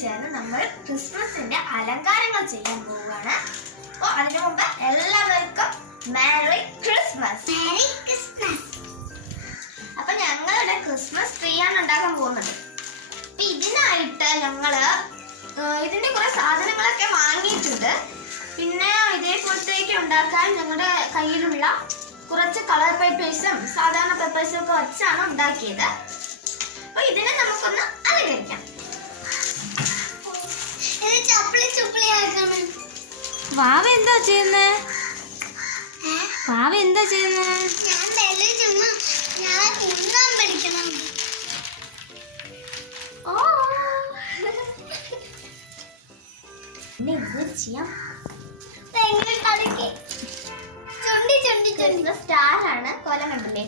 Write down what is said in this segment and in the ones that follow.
ചേർന്ന് നമ്മൾ ക്രിസ്മസിന്റെ അലങ്കാരങ്ങൾ ചെയ്യാൻ പോവുകയാണ്. അപ്പോൾ അതിനു മുമ്പ് എല്ലാവർക്കും മേരി ക്രിസ്മസ്. അപ്പൊ ഞങ്ങളുടെ ക്രിസ്മസ് ട്രീ ആണ് ഉണ്ടാക്കാൻ പോകുന്നത്. അപ്പൊ ഇതിനായിട്ട് ഞങ്ങള് ഇതിന്റെ കുറെ സാധനങ്ങളൊക്കെ വാങ്ങിയിട്ടുണ്ട്. പിന്നെ ഇതേപോലത്തേക്ക് ഉണ്ടാക്കാൻ ഞങ്ങളുടെ കയ്യിലുള്ള കുറച്ച് കളർ പേപ്പേഴ്സും സാധാരണ പേപ്പേഴ്സും ഒക്കെ വെച്ചാണ് ഉണ്ടാക്കിയത്. അപ്പൊ ഇതിനെ നമുക്കൊന്ന് അലങ്കരിക്കാം. വാവ എന്താ ചെയ്യുന്നേ? വാവ എന്താ ചെയ്യുന്നേ? സ്റ്റാർ ആണ് കൊല കണ്ടില്ലേ?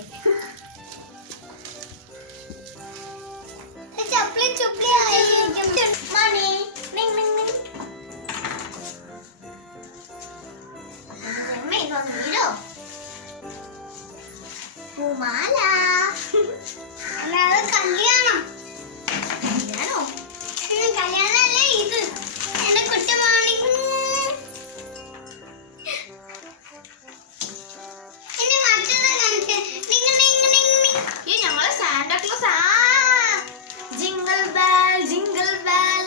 പൂമാല കല്യാണം കല്യാണല്ലേ ഇത് എന്റെ കുറ്റമാണ്. ഈ ഞങ്ങള് Santa Claus jingle bell jingle bell.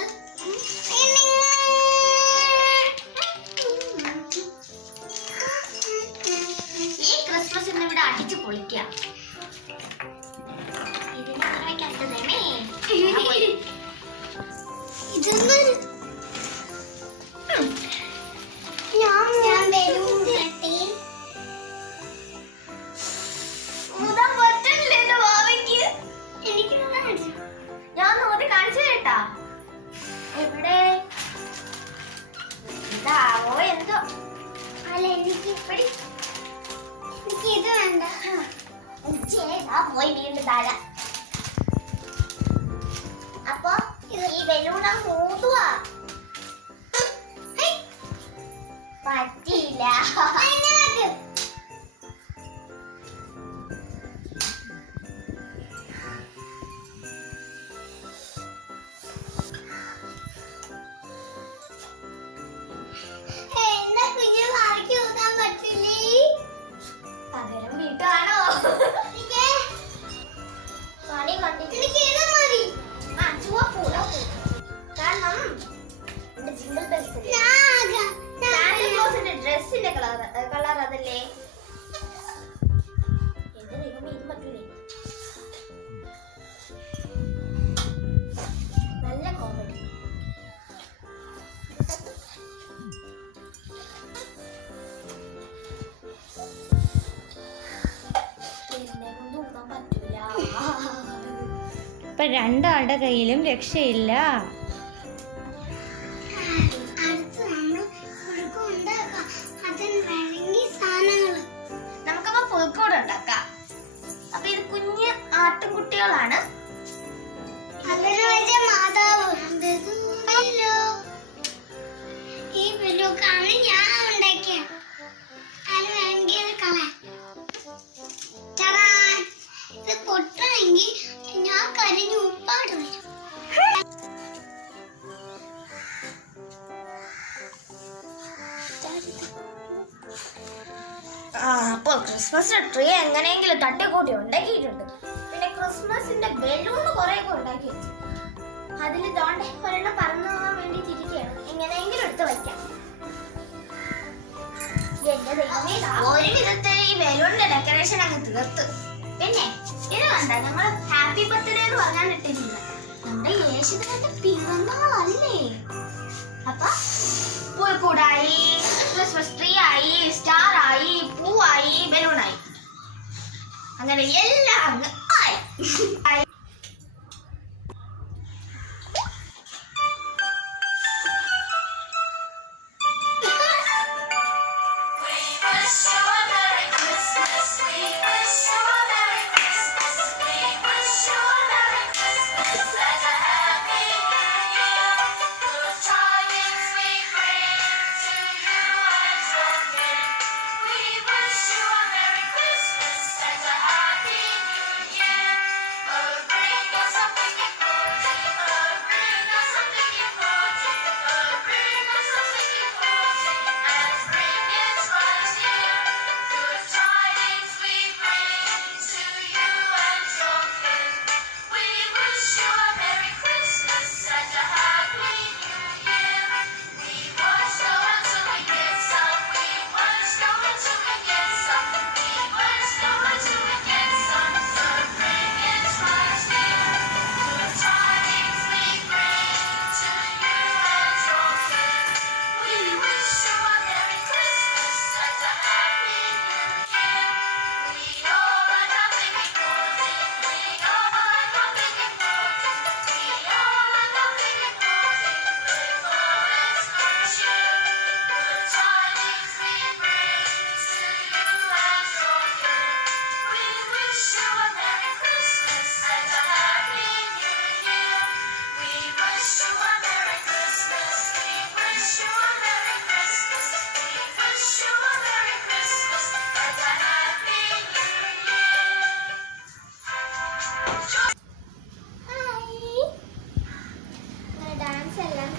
ഈ ക്രിസ്മസ് ഇന്ന് ഇവിടെ അടിച്ചു പൊളിക്കാം. പോയി വീണ്ടും താഴെ. അപ്പൊ ഈ ബലൂണ മൂതുക പറ്റിയില്ല. പകരം വീട്ടാണോ? കാരണം ജിംഗിൾ ബെൽസ് സാന്റാക്ലോസിന്റെ ഡ്രസ്സിന്റെ കളർ അതല്ലേ? എന്റെ ദൈവമേ, ഇത് പറ്റില്ലേ? നല്ല കോമഡി. ഇപ്പൊ രണ്ടാളുടെ കയ്യിലും രക്ഷയില്ല. നമുക്കപ്പോ പുൽക്കൂട് ഉണ്ടാക്കാം. അപ്പൊ ഇത് കുഞ്ഞ് ആട്ടിൻകുട്ടികളാണ്. ഞാൻ കരിഞ്ഞു ഉപ്പാട് വരും. അപ്പോൾ ക്രിസ്മസ് ട്രീ എങ്ങനെയെങ്കിലും തട്ടിക്കൂട്ടി ഉണ്ടാക്കിയിട്ടുണ്ട്. പിന്നെ ക്രിസ്മസിന്റെ ബലൂണ് കുറെ ഒക്കെ ഉണ്ടാക്കി വെച്ചു. അതിൽ തോണ്ടെ ഒരെണ്ണം പറന്നു പോകാൻ വേണ്ടിട്ടിരിക്കുകയാണ്. എങ്ങനെയെങ്കിലും എടുത്ത് വയ്ക്കാം. എന്റെ ദൈവമേ, ഒരു വിധത്തിൽ ഈ ബലൂണിന്റെ ഡെക്കറേഷൻ അങ്ങ് തീർത്ത്. പിന്നെ ഇത് കണ്ട, ഞങ്ങൾ ഹാപ്പി ബർത്ത്ഡേ എന്ന് പറഞ്ഞാൽ ഇട്ടിട്ടില്ല. നമ്മുടെ യേശുദാന്റെ പിറന്നാളല്ലേ? അപ്പൊ പുൽക്കൂടായി, ക്രിസ്മസ് ട്രീ ആയി, സ്റ്റാർ ആയി, പൂവായി, ബലൂണായി, അങ്ങനെ എല്ലാം ആയി.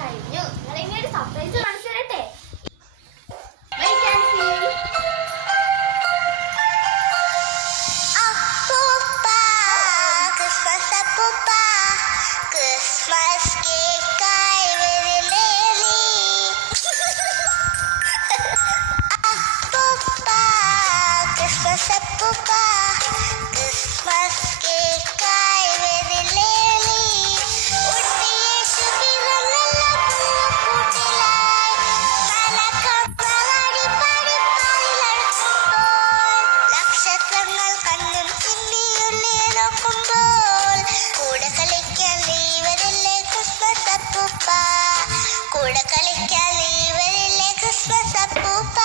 കഴിഞ്ഞു. നിങ്ങൾ ഇനി ഒരു സർപ്രൈസ് കാണിച്ചു തരട്ടെ. Wait and see. അപ്പൂപ്പാ, ക്രിസ്മസ് അപ്പൂപ്പാ, ക്രിസ്മസ് കേക്കായി വരില്ലേ നീ? അപ്പൂപ്പാ, ക്രിസ്മസ് അപ്പൂപ്പാ, ക്രിസ്മസ് കേക്കായി വരില്ലേ നീ? ഉണ്ണിയേശു പിറന്നല്ലോ പൂക്കൂട്ടിലായി, മലക്കപ്പാടി പാടി പാടിലടക്കുമ്പോൾ, നക്ഷത്രങ്ങൾ കണ്ണും ചിമ്മി ഉള്ളിയെ നോക്കുമ്പോൾ, കൂടെ കളിക്കാൻ നീ വരില്ലേ ക്രിസ്മസ് അപ്പൂപ്പ, കൂടെ കളിക്കാൻ നീ വരില്ലേ ക്രിസ്മസ് അപ്പൂപ്പ.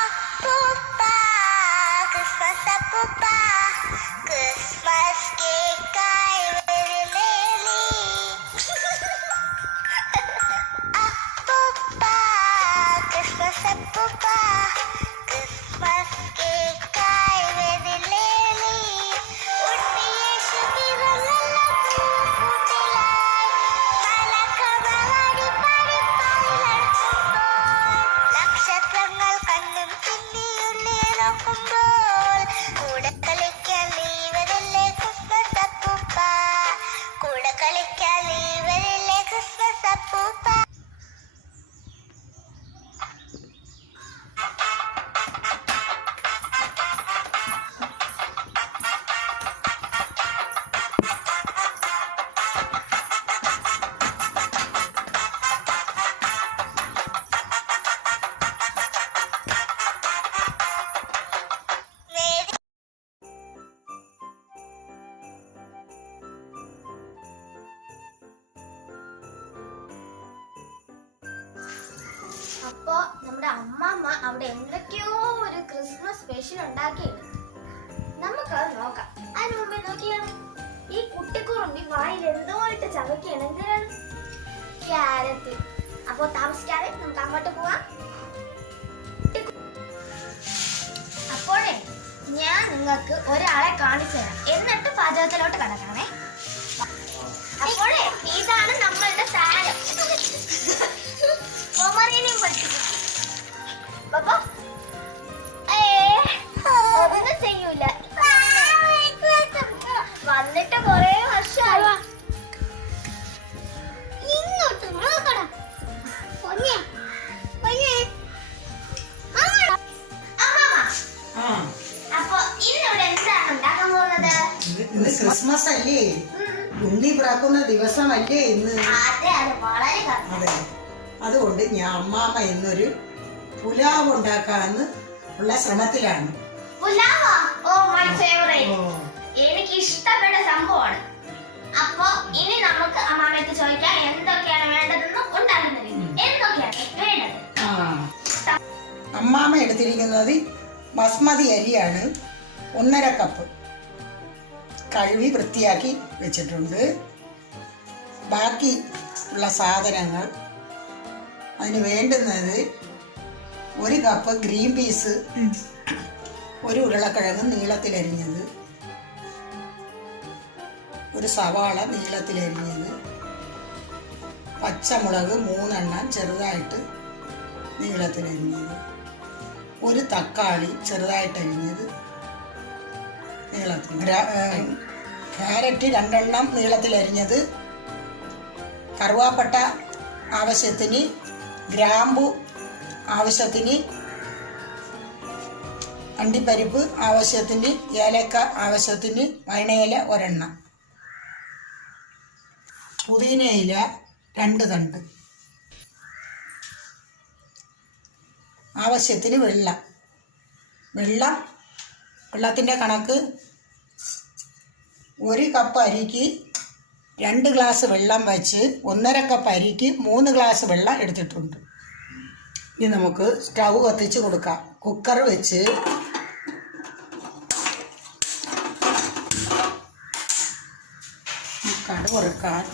അപ്പൂപ്പ, ക്രിസ്മസ് അപ്പൂപ്പ, ക്രിസ്മസ് കേക്കായി വരില്ലേ നീ? അപ്പൂപ്പ, ക്രിസ്മസ് അപ്പൂപ്പ, ക്രിസ്മസ് കേക്കായി വരില്ലേ നീ? ഉണ്ണിയേശു പിറന്നല്ലോ പൂക്കൂട്ടിലായി, മലക്കപ്പാടി പാടി പാടിലടക്കുമ്പോൾ, നക്ഷത്രങ്ങൾ കണ്ണും ചിമ്മി ഉള്ളിയെ നോക്കുമ്പോൾ, കൂടെ കളിക്കാൻ നീ വരില്ലേ ക്രിസ്മസ് അപ്പൂപ്പ, കൂടെ കളിക്കാൻ നീ വരില്ലേ ക്രിസ്മസ് അപ്പൂപ്പ. മേരി അപ്പൊ നമ്മുടെ അമ്മമ്മ അവിടെ എന്തൊക്കെയോ ഒരു ക്രിസ്മസ് സ്പെഷ്യൽ ഉണ്ടാക്കിയിട്ടുണ്ട്. നമുക്കത് നോക്കാം. അതിന് മുമ്പേ നോക്കിയാണ് ഈ കുട്ടിക്കുറുമ്പി വായിൽ എന്തോ ഇട്ട് ചവയ്ക്കാണ്. എന്തിനാണ്? ക്യാരറ്റ്. അപ്പൊ താമസിക്കാതെ നമുക്ക് അങ്ങോട്ട് പോവാം. അപ്പോഴേ ഞാൻ നിങ്ങൾക്ക് ഒരാളെ കാണിച്ചു തരാം, എന്നിട്ട് പാചകത്തിലോട്ട് കടക്കണേ. അപ്പോഴേ ഇതാണ് നമ്മളുടെ താരം. പൊമറേനിയൻ പഠിപ്പിക്കും. പപ്പ ഒന്നും ചെയ്യൂല. വന്നിട്ട് കൊറേ വർഷമായി. ഇങ്ങോട്ട് നോക്കണം. പൊന്നെ, പൊന്നെ. അപ്പൊ ഇന്നിവിടെ എന്താണ് ഉണ്ടാക്കാൻ പോകുന്നത്? ഇന്ന് ക്രിസ്മസ് അല്ലേ, ഉണ്ണി പിറക്കുന്ന ദിവസമല്ലേ ഇന്ന്. അതെ അതെ, വളരെ correct. അതെ, അതുകൊണ്ട് ഞാൻ അമ്മാമ്മ ഇന്നൊരു പുലാവ് ഉണ്ടാക്കാന്ന് ഉള്ള ശ്രമത്തിലാണ്. പുലാവോ? Oh my favourite. ഓ, എനിക്ക് ഇഷ്ടപ്പെട്ട സംഭവമാണ്. അപ്പൊ ഇനി നമുക്ക് അമ്മാമ്മയ്ക്ക് ചോദിക്കാം എന്തൊക്കെയാണ് വേണ്ടതെന്ന് ഉണ്ടാക്കുന്നത്. എന്തൊക്കെയാണ് വേണ്ടത്? ആ, അമ്മാമ്മ എടുത്തിരിക്കുന്നത് ബസ്മതി അരിയാണ്, 1.5 കപ്പ്. കഴുകി വൃത്തിയാക്കി വെച്ചിട്ടുണ്ട്. ബാക്കി ഉള്ള സാധനങ്ങൾ അതിന് വേണ്ടുന്നത് 1 കപ്പ് ഗ്രീൻ പീസ്, 1 ഉരുളക്കിഴങ്ങ് നീളത്തിലരിഞ്ഞത്, 1 സവാള നീളത്തിലരിഞ്ഞത്, പച്ചമുളക് 3 എണ്ണം ചെറുതായിട്ട് നീളത്തിലരിഞ്ഞത്, 1 തക്കാളി ചെറുതായിട്ട് അരിഞ്ഞത് നീളത്തിൽ, ക്യാരറ്റ് 2 എണ്ണം നീളത്തിലരിഞ്ഞത്, കറുവാപ്പട്ട ആവശ്യത്തിന്, ഗ്രാമ്പു ആവശ്യത്തിന്, അണ്ടിപ്പരിപ്പ് ആവശ്യത്തിന്, ഏലക്ക ആവശ്യത്തിന്, വൈനയില 1 എണ്ണം, പുതിനയില 2 തണ്ട്, ആവശ്യത്തിന് വെള്ളത്തിൻ്റെ കണക്ക് 1 കപ്പ് അരിക്ക് 2 ഗ്ലാസ് വെള്ളം വെച്ച് 1.5 കപ്പ് അരിക്ക് 3 ഗ്ലാസ് വെള്ളം എടുത്തിട്ടുണ്ട്. ഇനി നമുക്ക് സ്റ്റൗ കത്തിച്ച് കൊടുക്കാം. കുക്കർ വെച്ച് കടുക് വറുക്കാൻ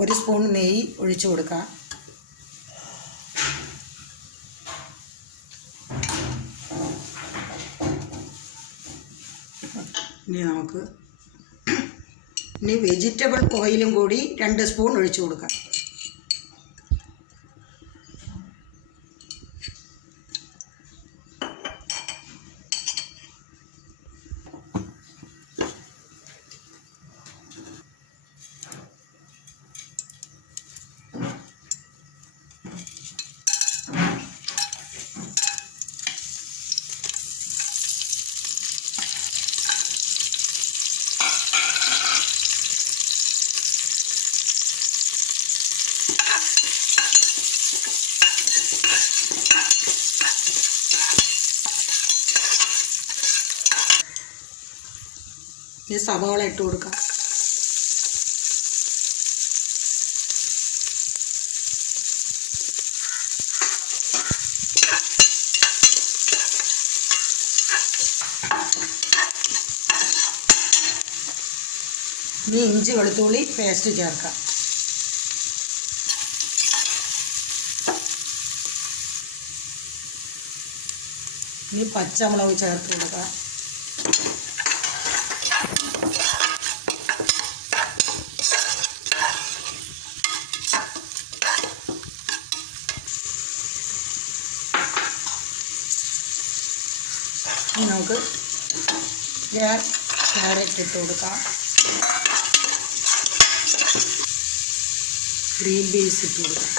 ഒരു സ്പൂൺ നെയ്യ് ഒഴിച്ചു കൊടുക്കാം. ഇനി വെജിറ്റബിൾ ഓയിലും കൂടി 2 സ്പൂൺ ഒഴിച്ചു കൊടുക്കാം. ഇനി സവാള ഇട്ട് കൊടുക്കാം. ഇനി ഇഞ്ചി വെളുത്തുള്ളി പേസ്റ്റ് ചേർക്കാം. ഇനി പച്ചമുളക് ചേർത്ത് കൊടുക്കാം. ഇനി നമുക്ക് ക്യാരറ്റ് ഇട്ട് കൊടുക്കാം. ഗ്രീൻ പീസ് ഇട്ട് കൊടുക്കാം.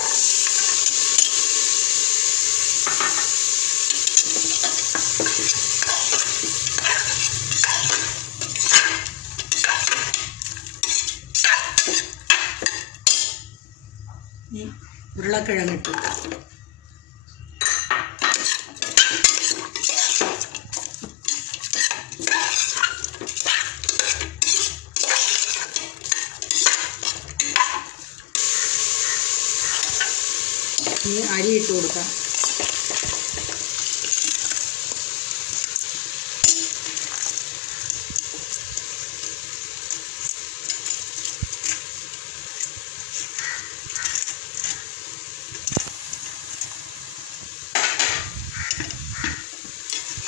ഈ ഉരുളക്കിഴങ്ങ് ഇട്ട് കൊടുക്കാം. ഇനി അരി ഇട്ട് കൊടുക്കാം.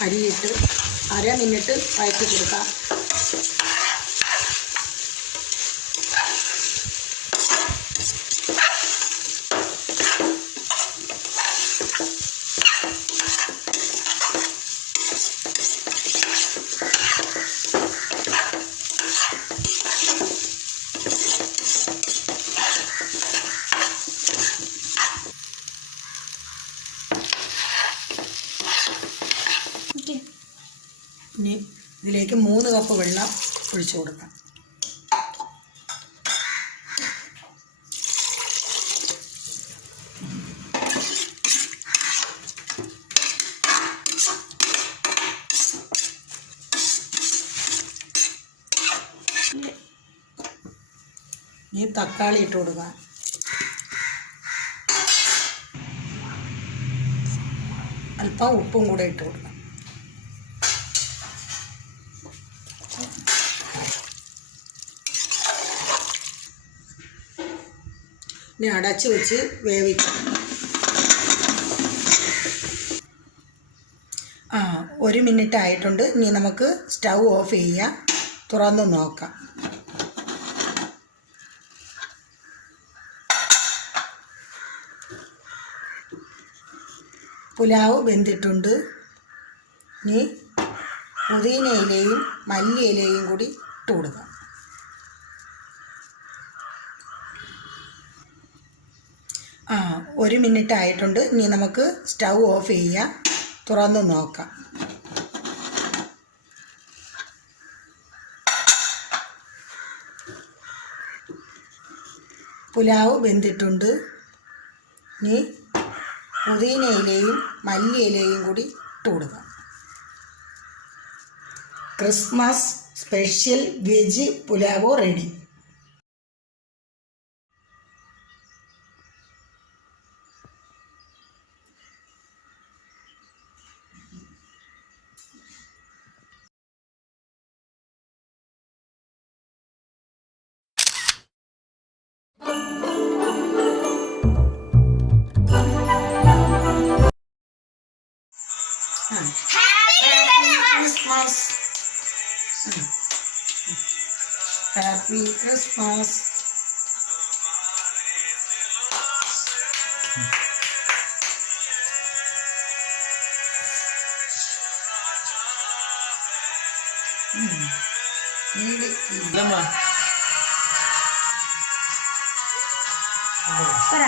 അരിയിട്ട് 1/2 മിനിറ്റ് വഴറ്റി കൊടുക്കാം. ഇനി ഇതിലേക്ക് 3 കപ്പ് വെള്ളം ഒഴിച്ചു കൊടുക്കാം. ഇനി തക്കാളി ഇട്ട് കൊടുക്കാം. അല്പം ഉപ്പും കൂടെ ഇട്ട് കൊടുക്കാം. ഇനി അടച്ച് വെച്ച് വേവിക്കാം. 1 മിനിറ്റ് ആയിട്ടുണ്ട്. ഇനി നമുക്ക് സ്റ്റൗ ഓഫ് ചെയ്യാം. തുറന്ന് നോക്കാം. പുലാവ് വെന്തിട്ടുണ്ട്. ഇനി പുതിന ഇലയും മല്ലി ഇലയും കൂടി ഇട്ട് കൊടുക്കാം. ആ 1 മിനിറ്റ് ആയിട്ടുണ്ട്. ഇനി നമുക്ക് സ്റ്റൗ ഓഫ് ചെയ്യാം. തുറന്ന് നോക്കാം. പുലാവ് വെന്തിട്ടുണ്ട്. ഇനി പുതിന ഇലയും മല്ലി ഇലയും കൂടി ഇട്ട് കൊടുക്കാം. Christmas special veg pulao ready. Christmas. Happy Christmas. പറ